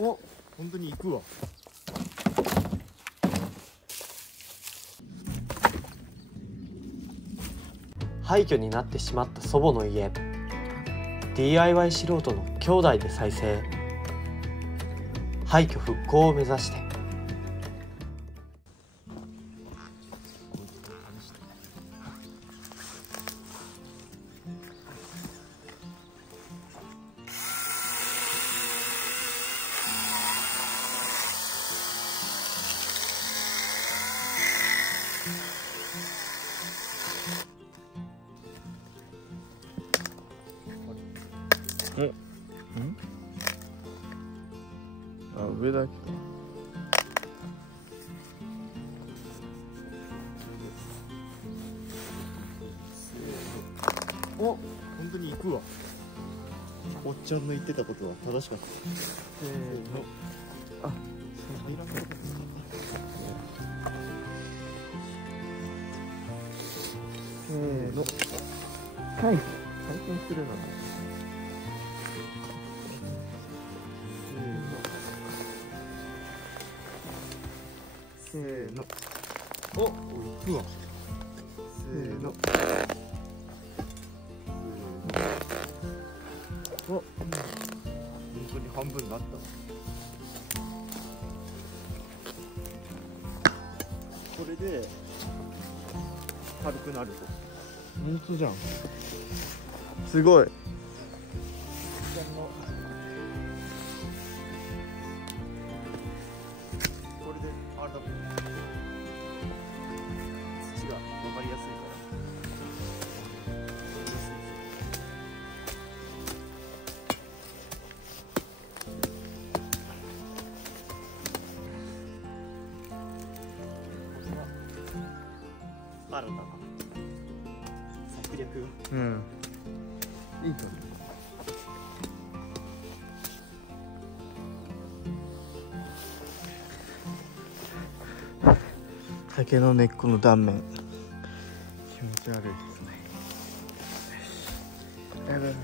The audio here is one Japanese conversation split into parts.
お、本当に行くわ。廃墟になってしまった祖母の家。 DIY 素人の兄弟で再生。廃墟復興を目指して。あ、上だけか。お、本当に行くわ。おっちゃんの言ってたことは正しかった。せーの。あ、入らんことですか。せーの。はい。最近するの。せーの。お、行くわ。せーの。お、本当に半分になったわ。これで軽くなると。本当じゃん。すごい。これであれだもん。土が分かりやすいから。新たな策略。うん。いいかも。竹の根っこの断面気持ち悪いですね。やばい。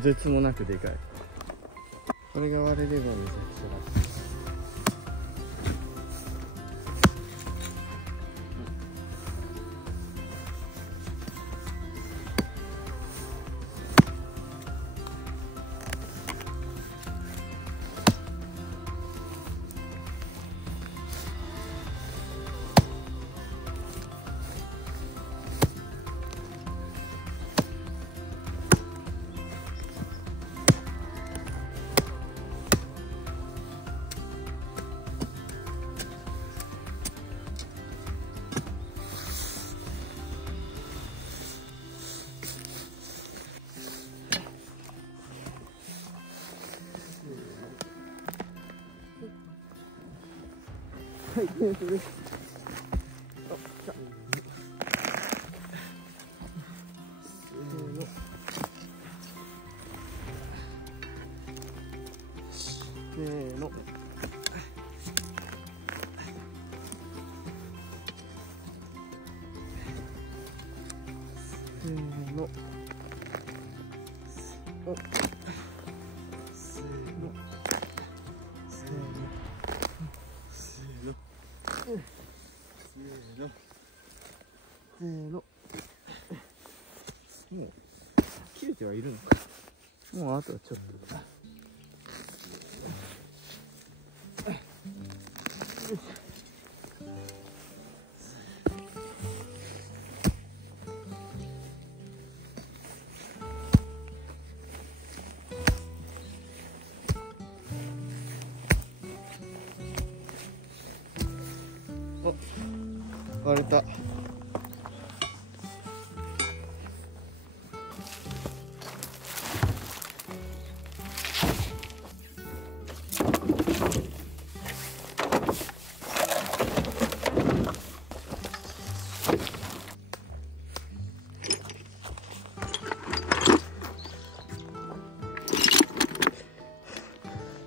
とてつもなくでかい。これが割れればめちゃくちゃ楽。はい、それです。あ、来た。せーの。せーの。お。せーの。せーの。せーの。せーの。もう切れてはいるのか。もうあとはちょっとだ。割れた。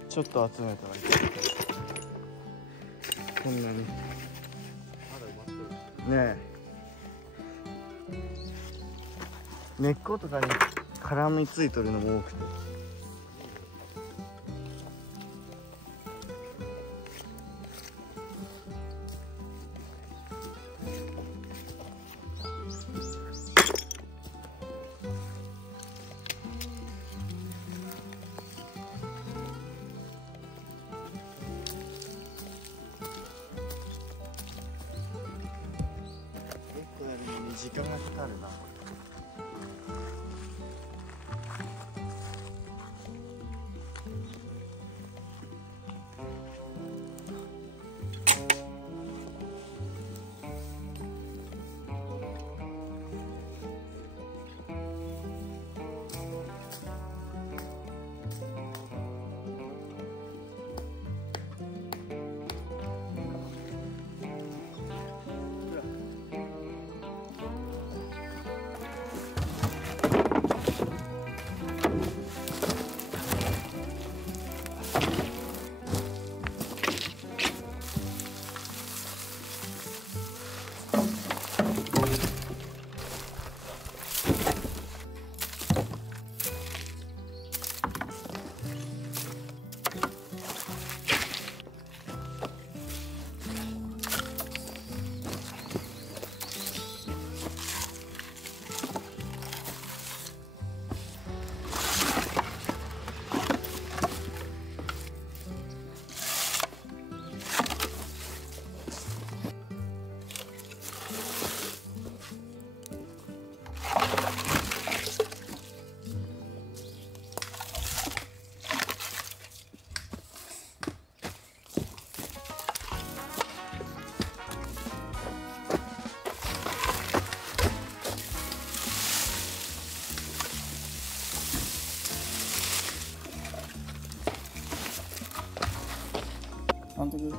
ちょっと集めたらいい。こんなに。ねえ、根っことかに絡みついとるのも多くて、時間がかかるな。監督